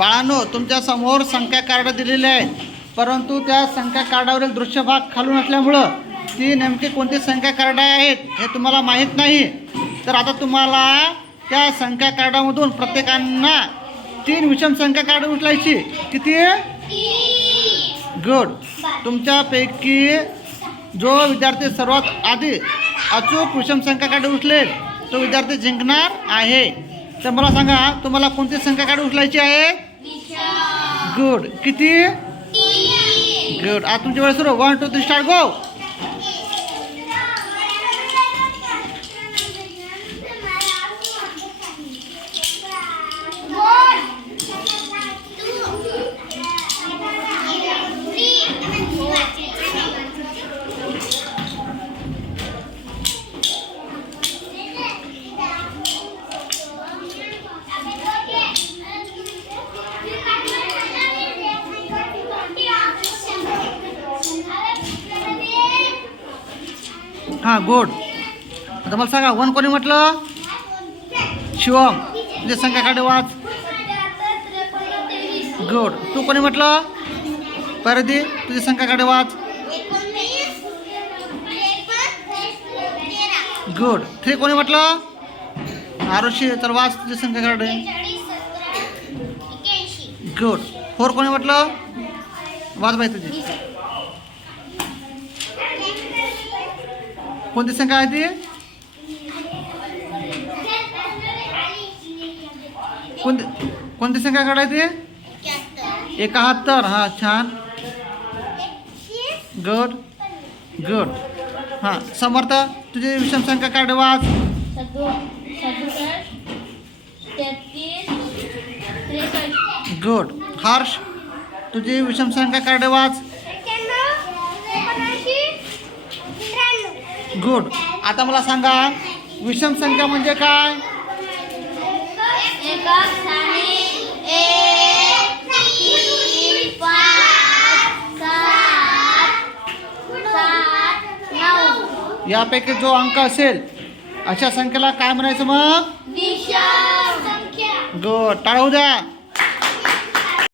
बाळांनो, तुमच्या समोर संख्या कार्ड दिलेले आहेत, परंतु त्या संख्या कार्डावरील दृश्य भाग खालून असल्यामुळं ती नेमकी कोणती संख्या कार्ड आहेत हे तुम्हाला माहीत नाही. तर आता तुम्हाला त्या संख्या कार्डामधून प्रत्येकांना 3 विषम संख्या कार्ड उचलायची. किती? गुड. तुमच्यापैकी जो विद्यार्थी सर्वात आधी अचूक विषम संख्या कार्ड उचलेल तो विद्यार्थी जिंकणार आहे. तर मला सांगा, तुम्हाला कोणती संख्या कार्ड उचलायची आहे? गुड. किती? गुड. आता तुमची वेळ सुरू. 1 2 3 स्टार्ट. गो. हां, गुड. आता मला सांगा, 1 कोणी म्हटलं? शिवम. तुझे संख्या कार्ड वाच. गुड. 2 कोणी म्हटलं? परदी. तुझी संख्या कार्ड वाच. गुड. 3 कोणी म्हटलं? आरुषी. तर वाच तुझी संख्या कार्ड. गुड. 4 कोणी म्हटलं? वाच बाई तुझी. कोणती संख्या आहे ती? कोणती संख्या कार्ड आहे ती? 71. हां, छान. गुड. गुड. हां, समर्थ. तुझी विषम संख्या कार्ड वाच. 37. गुड. हर्ष. तुझी विषम संख्या कार्ड वाच. गुड. आता मला सांगा, विषम संख्या म्हणजे काय? यापैकी जो अंक असेल अशा संख्येला काय म्हणायचं मग? विषम संख्या. गुड. टाळू द्या.